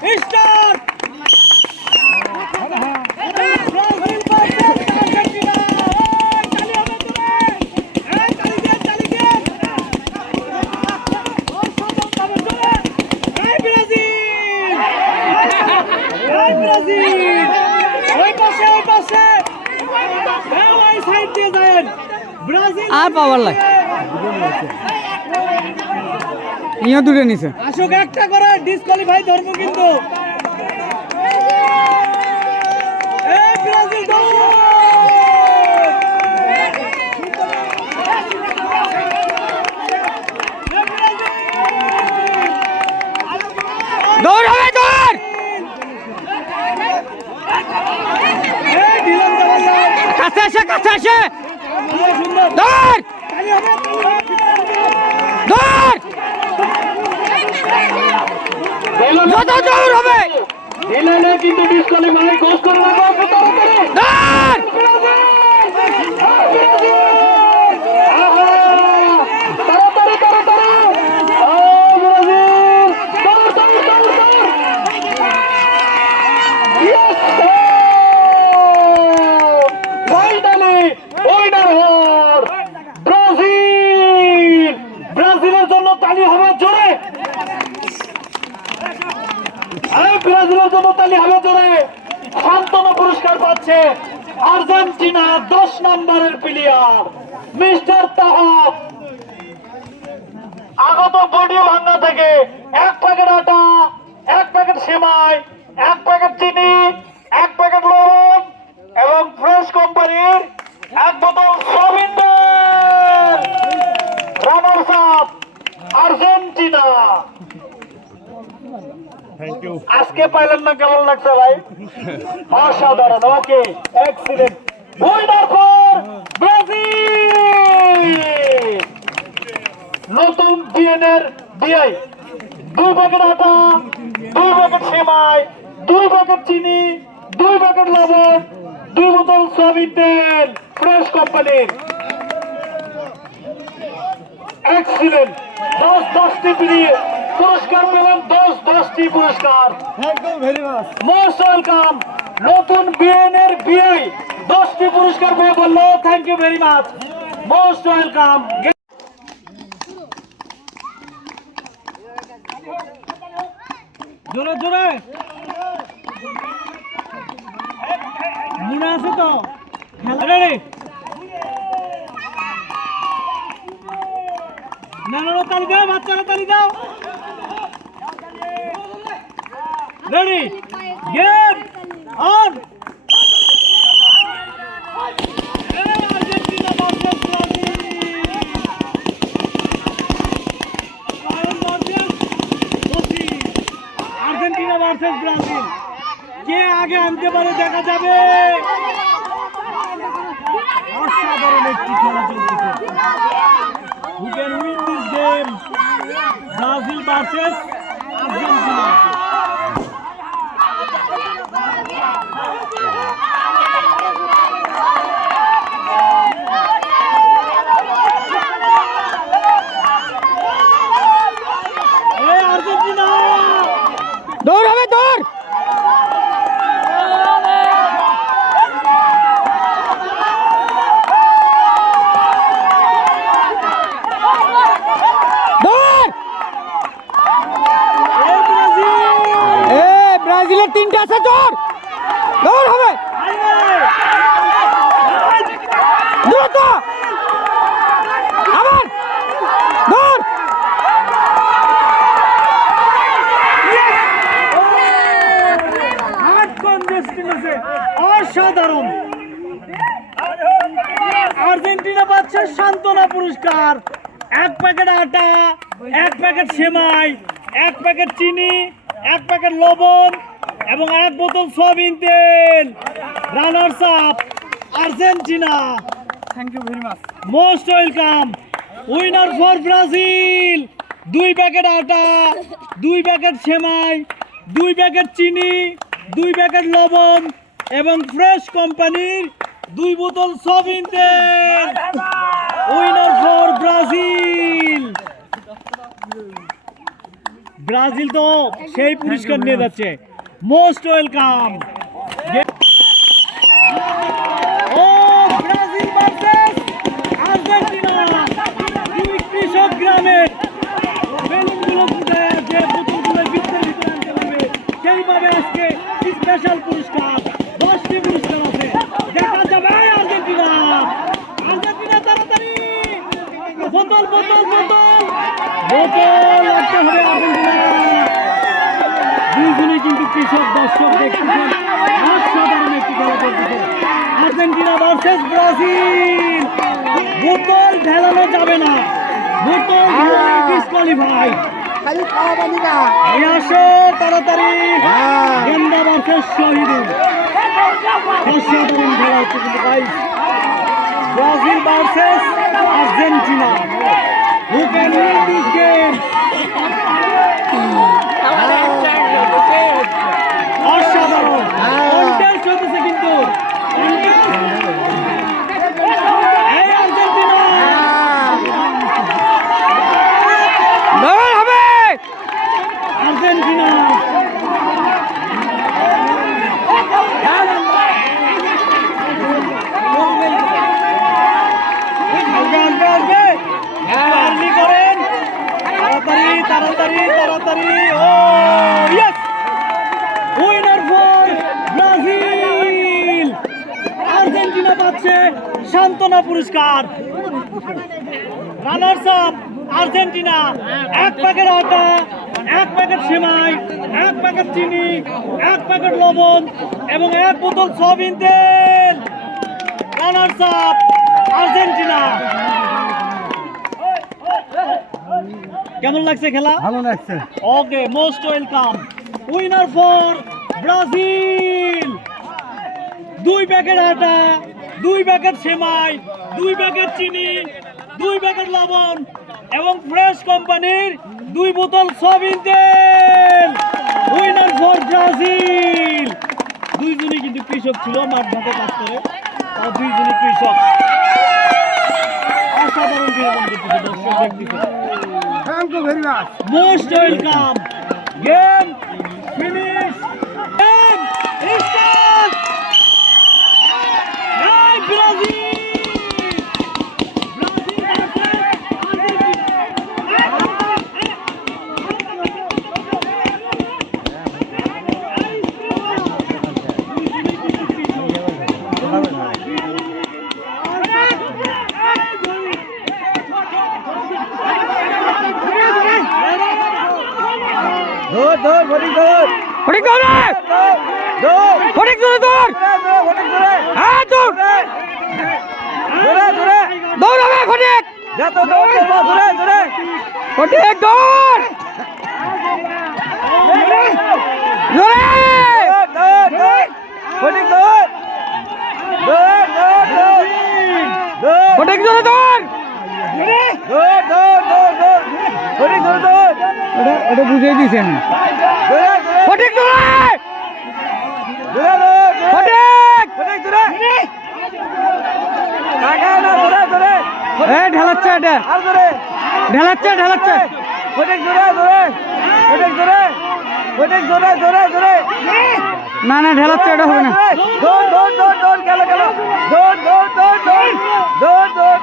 Start Brazil versus Argentina চালি হবে তুমি এই চালি দিয়ে ও সদম ভাবে চলে এই ব্রাজিল ওই পাশে ওই সাইড দিয়ে যায় ব্রাজিল আর পাওয়ার লাগে ইয়া দূরে নিছে আসুক একটা করে ডিসকোয়ালিফাই ধর্ম কিন্তু এই ব্রাজিল দৌড় হবে দৌড় এই দিলাম জওয়াল কাছে আসে সুন্দর দৌড় তালি হবে দৌড় যত দৌড় হবে দিলে কিন্তু ডিসকোয়ালিফাই গোল করে না দৌড় ব্রাজিলের জন্য তালি হবে জোরে ব্রাজিলের জন্য তালি হবে জোরে সান্ত্বনা পুরস্কার পাচ্ছে আর্জেন্টিনা 10 নম্বরের প্লেয়ার মিস্টার তাহা আগত বডি ভাঙ্গা থেকে 1 প্যাকেট আটা 1 প্যাকেট সেমাই 1 প্যাকেট চিনি 1 প্যাকেট লবণ এবং ফ্রেশ কোম্পানির 1 বোতল সয়াবিন রানার্স আপ আর্জেন্টিনা। আজকে পাইলেন না কেমন লাগছে ভাই? অসাধারণ। ওকে, এক্সিলেন্ট। Winner for Brazil. নতুন বিএনএর বিআই 2 প্যাকেট আটা 2 প্যাকেট সেমাই 2 প্যাকেট চিনি 2 প্যাকেট লবণ 2 বোতল সয়াবিন তেল ফ্রেশ কোম্পানির। এক্সিলেন্ট। 10টি পুরস্কার পেলেন। 10টি পুরস্কার। Thank you very much most welcome. নতুন বিএনএর বিআই 10টি পুরস্কার পেয়ে বললো thank you very much, most welcome. জোরে জোরে মনে আছে তো খেলা রে না তালি দাও বাচ্চারা তালি দাও ready game on Argentina versus Brazil কে আগে আনতে পারে দেখা যাবে। অসাধারণ একটি খেলা চলতেছে। Who can win this game? Brazil versus Argentina. Hey Argentina! দৌড় হবে দৌড় ব্রাজিলের 3টে আছে দৌড় দৌড় হবে দ্রুত আবার দৌড় অসাধারণ। আর্জেন্টিনা পাচ্ছে সান্ত্বনা পুরস্কার। 1 প্যাকেট আটা 1 প্যাকেট সেমাই 1 প্যাকেট চিনি 1 প্যাকেট লবণ এবং 1 বোতল সয়াবিন তেল। Runners up Argentina. Thank you very much most welcome. Winner for Brazil. 2 packet আটা 2 প্যাকেট সেমাই 2 প্যাকেট চিনি 2 প্যাকেট লবণ এবং ফ্রেশ কোম্পানির 2 বোতল সয়াবিন তেল। Winner for Brazil. ব্রাজিল তো সেই পুরস্কার নিয়ে যাচ্ছে। Most welcome. ও ব্রাজিল ভার্সেস আর্জেন্টিনা। দুই কৃষক গ্রামের বেলুনগুলো ফুটায় যে বোতলগুলো বৃত্তের ভিতরে আনতে পারবে সেইভাবে আজকে স্পেশাল পুরস্কার 10টি পুরস্কার আছে। দেখা যাবে আর্জেন্টিনা। আর্জেন্টিনা তাড়াতাড়ি বোতল বোতল বোতল বোতল লাগতে হবে আর্জেন্টিনা। দুইজনে কিন্তু কৃষক দর্শক দেখতেছেন অসাধারণ একটি খেলা চলতেছে। Argentina versus Brazil. বোতল ঢেলানো যাবে না, বোতল ডিসকোয়ালিফাই। এই আসো তাড়াতাড়ি। গেন্দা ভার্সেস শহীদুল। অসাধারণ খেলা হচ্ছে কিন্তু guys. Brazil versus Argentina. Who can win this game? অসাধারণ কন্টেস্ট হতেছে কিন্তু। এই আর্জেন্টিনা দৌড় হবে আর্জেন্টিনা আর্লি করেন তাড়াতাড়ি তাড়াতাড়ি তাড়াতাড়ি। ও yes, winner for Brazil. Argentina পাচ্ছে সান্ত্বনা পুরস্কার। Runners up Argentina. 1 প্যাকেট আটা, 1 প্যাকেট সেমাই, 1 প্যাকেট চিনি, 1 প্যাকেট লবণ এবং 1 বোতল সয়াবিন তেল। Runners up Argentina. কেমন লাগছে খেলা? ভালো লাগছে। Okay, most welcome. Winner for Brazil. 2 packet আটা, 2 প্যাকেট সেমাই, 2 প্যাকেট চিনি, 2 প্যাকেট লবণ এবং ফ্রেশ কোম্পানির 2 বোতল সয়াবিন তেল। Winner for Brazil. দুইজনই কিন্তু কৃষক ছিল, মাঠ ঘাটে কাজ করে। তারা দুইজনই কৃষক। অসাধারণ বিনোদন করতেছে দর্শক দেখতেছে। Thank you very much. Most welcome. Game finish. Game start. Hey Brazil. দৌড় দৌড় ফটিক দৌড় ফটিক দৌড় দৌড় ফটিক দৌড় দৌড় ফটিক দৌড় হ্যাঁ দৌড় দৌড়ে দৌড়ে দৌড় হবে ফটিক যা তো দৌড় দৌড়ে দৌড়ে ফটিক দৌড় দৌড়ে দৌড় দৌড় ফটিক দৌড় দৌড় দৌড় দৌড় ফটিক দৌড় দৌড় দৌড় দৌড় দৌড় দৌড় ফটিক দৌড় দৌড় এটা বুঝিয়ে দিয়েছেন। ফটিক দৌড়ে ফটিক ফটিক দৌড়ে ঢেলাচ্ছে এটা ঢেলাচ্ছে ঢেলাচ্ছে ফটিক দৌড়ে দৌড়ে ফটিক দৌড়ে ফটিক দৌড়ে দৌড়ে দৌড়ে না না ঢেলাচ্ছে এটা হবে না। দৌড় দৌড় দৌড় দৌড় গেল গেল দৌড় দৌড় দৌড় দৌড় দৌড় দৌড় দৌড়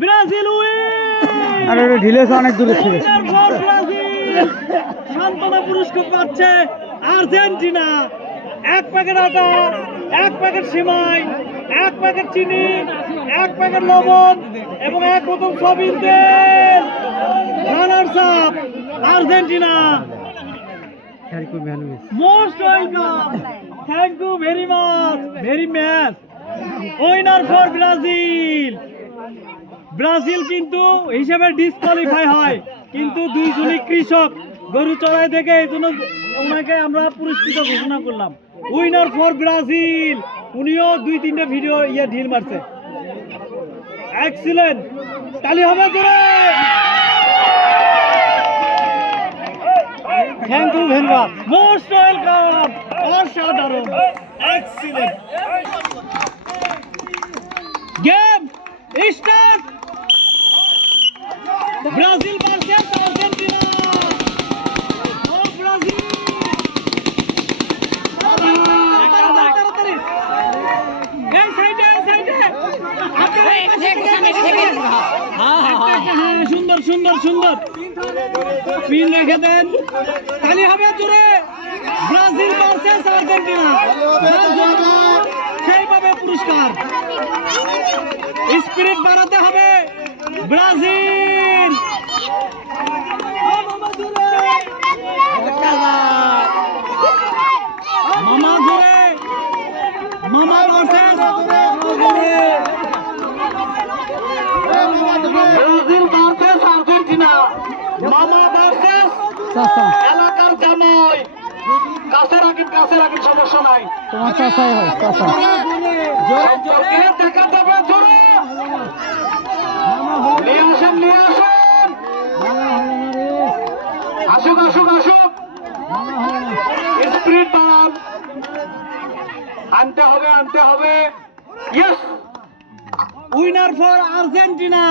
ব্রাজিল উইন। আরে ওটা ঢিলেছে অনেক দূরে ছিল। সান্ত্বনা পুরস্কার পাচ্ছে আর্জেন্টিনা। 1 প্যাকেট আটা, 1 প্যাকেট সেমাই, 1 প্যাকেট চিনি, 1 প্যাকেট লবণ এবং 1 বোতল সয়াবিন তেল। Runners up Argentina. Most welcome. Thank you very much, very much. Winner for Brazil. Brazil কিন্তু হিসেবে ডিসকোয়ালিফাই হয়, কিন্তু দুইজনই কৃষক, গরু চড়াই দেখে এই জন্য ওনাকে আমরা পুরস্কৃত ঘোষণা করলাম। Winner for Brazil. উনিও 2-3টা ভিডিও ঢিল মারছে। এক্সিলেন্ট, তালি হবে জোরে। Thank you very much, most welcome. অসাধারণ, excellent. Game start. Brazil versus সুন্দর সুন্দর পিন রেখে দেন। তালি হবে জোরে। ব্রাজিল ভার্সেস আর্জেন্টিনা, যার জন্য সেইভাবে পুরস্কার। স্পিরিট বাড়াতে হবে ব্রাজিল। মামা জোরে, মামা ভার্সেস ব্রাজিল ভার্সেস আর্জেন্টিনা, মামা ভার্সেস চাচা, এলাকার জামাই। কাছে রাখেন সমস্যা নাই। তোমার চাচাই হয় চাচা। সম্পর্কে দেখাতে হবে জোরে। নিয়ে আসেন আসুক স্পিরিট বাড়ান। আনতে হবে। Yes, winner for Argentina.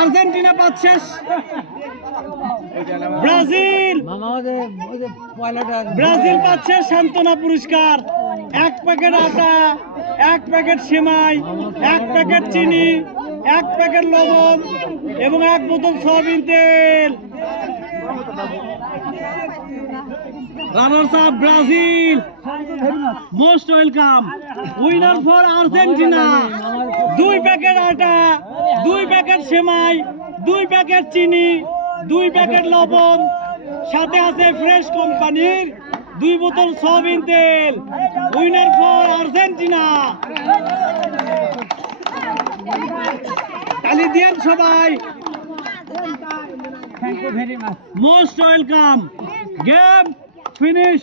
Argentina পাচ্ছে ব্রাজিল। ব্রাজিল পাচ্ছে সান্ত্বনা পুরস্কার। 1 প্যাকেট আটা, 1 প্যাকেট সেমাই, 1 প্যাকেট চিনি, 1 প্যাকেট লবণ এবং 1 বোতল সয়াবিন তেল। Runners up Brazil, most welcome. Winner for Argentina, 2 packet আটা, 2 প্যাকেট সেমাই, 2 প্যাকেট চিনি, 2 প্যাকেট লবণ, সাথে আছে ফ্রেশ কোম্পানির 2 বোতল সয়াবিন তেল। Winner for Argentina. তালি দিয়েন সবাই। Most welcome. Game finish.